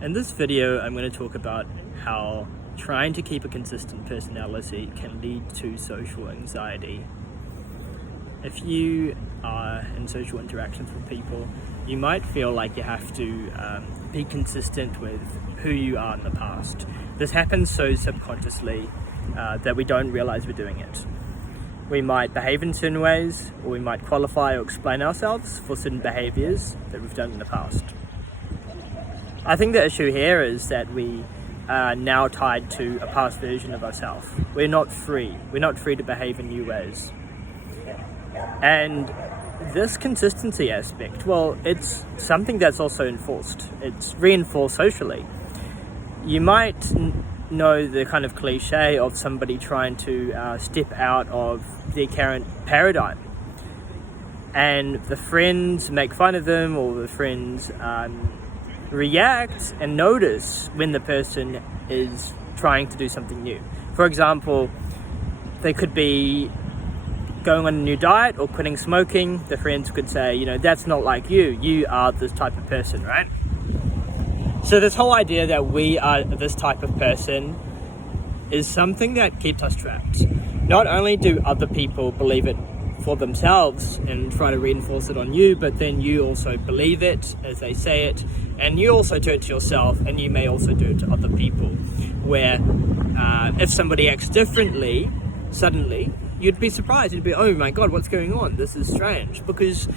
In this video, I'm going to talk about how trying to keep a consistent personality can lead to social anxiety. If you are in social interactions with people, you might feel like you have to be consistent with who you are in the past. This happens so subconsciously that we don't realize we're doing it. We might behave in certain ways, or we might qualify or explain ourselves for certain behaviors that we've done in the past. I think the issue here is that we are now tied to a past version of ourselves. We're not free. We're not free to behave in new ways. And this consistency aspect, well, it's something that's also enforced. It's reinforced socially. You might know the kind of cliche of somebody trying to step out of their current paradigm. And the friends make fun of them, or the friends react and notice when the person is trying to do something new. For example, they could be going on a new diet or quitting smoking. The friends could say, that's not like you. You are this type of person, right? So this whole idea that we are this type of person is something that keeps us trapped. Not only do other people believe it for themselves and try to reinforce it on you, but then you also believe it as they say it, and you also do it to yourself, and you may also do it to other people, where if somebody acts differently, suddenly you'd be surprised. You'd be, oh my god, what's going on? This is strange, because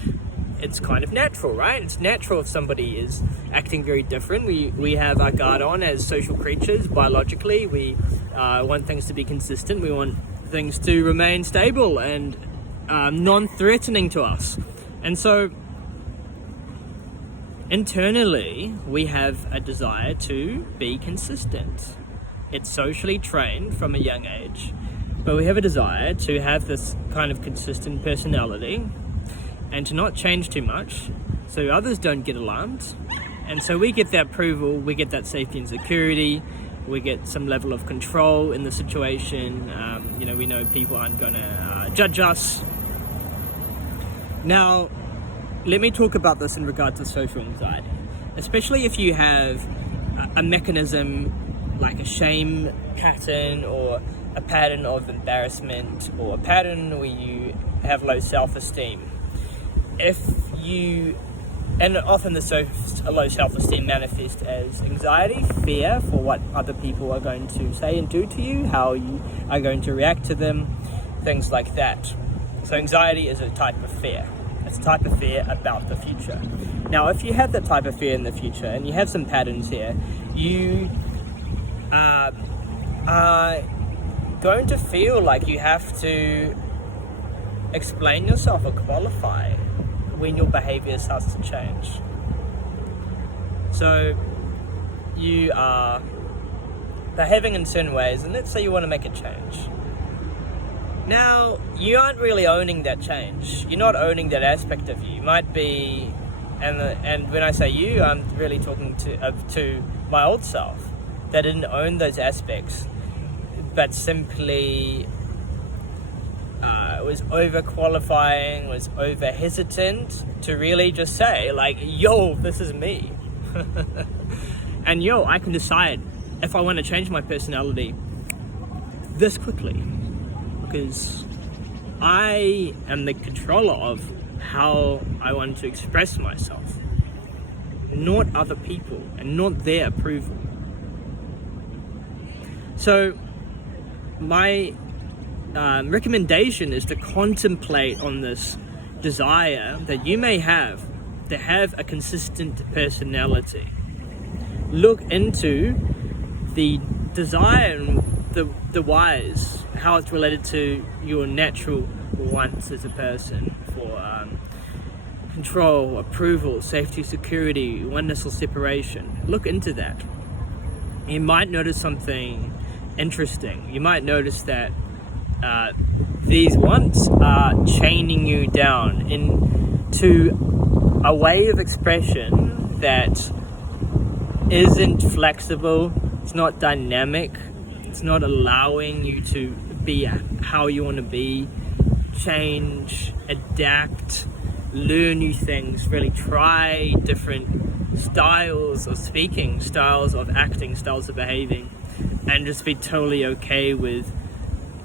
it's kind of natural, right? It's natural if somebody is acting very different. We have our guard on as social creatures. Biologically, we want things to be consistent. We want things to remain stable and non-threatening to us. And so internally, we have a desire to be consistent. It's socially trained from a young age, but we have a desire to have this kind of consistent personality and to not change too much so others don't get alarmed. And so we get that approval, we get that safety and security, we get some level of control in the situation. We know people aren't going to judge us. Now, let me talk about this in regard to social anxiety, especially if you have a mechanism like a shame pattern, or a pattern of embarrassment, or a pattern where you have low self-esteem. And often the low self-esteem manifests as anxiety, fear for what other people are going to say and do to you, how you are going to react to them, things like that. So anxiety is a type of fear. It's a type of fear about the future. Now, if you have that type of fear in the future, and you have some patterns here, you are going to feel like you have to explain yourself or qualify when your behavior starts to change. So you are behaving in certain ways, and let's say you want to make a change. Now, you aren't really owning that change. You're not owning that aspect of you. You might be, and when I say you, I'm really talking to my old self that didn't own those aspects, but simply was over-qualifying, was over-hesitant to really just say, like, yo, this is me. And I can decide if I want to change my personality this quickly, because I am the controller of how I want to express myself, not other people and not their approval. So my recommendation is to contemplate on this desire that you may have to have a consistent personality. Look into the desire and the whys, how it's related to your natural wants as a person for control, approval, safety, security, oneness or separation. Look into that. You might notice something interesting. You might notice that these wants are chaining you down into a way of expression that isn't flexible, it's not dynamic, it's not allowing you to be how you want to be, change, adapt, learn new things, really try different styles of speaking, styles of acting, styles of behaving, and just be totally okay with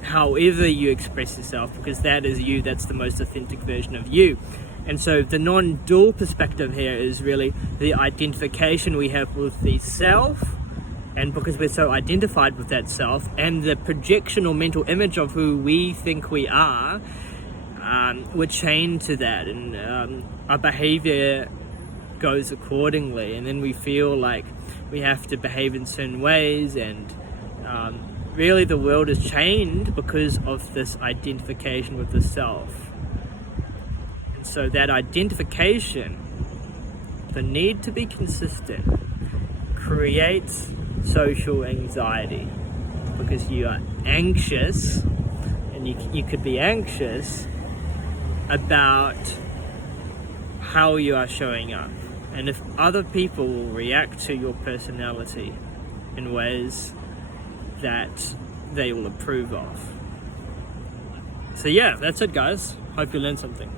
however you express yourself, because that is you, that's the most authentic version of you. And so the non-dual perspective here is really the identification we have with the self, and because we're so identified with that self, and the projection or mental image of who we think we are, we're chained to that, and our behavior goes accordingly, and then we feel like we have to behave in certain ways, and really the world is chained because of this identification with the self. And so that identification, the need to be consistent, creates social anxiety, because you are anxious, and you could be anxious about how you are showing up, and if other people will react to your personality in ways that they will approve of. So yeah, that's it guys. Hope you learned something.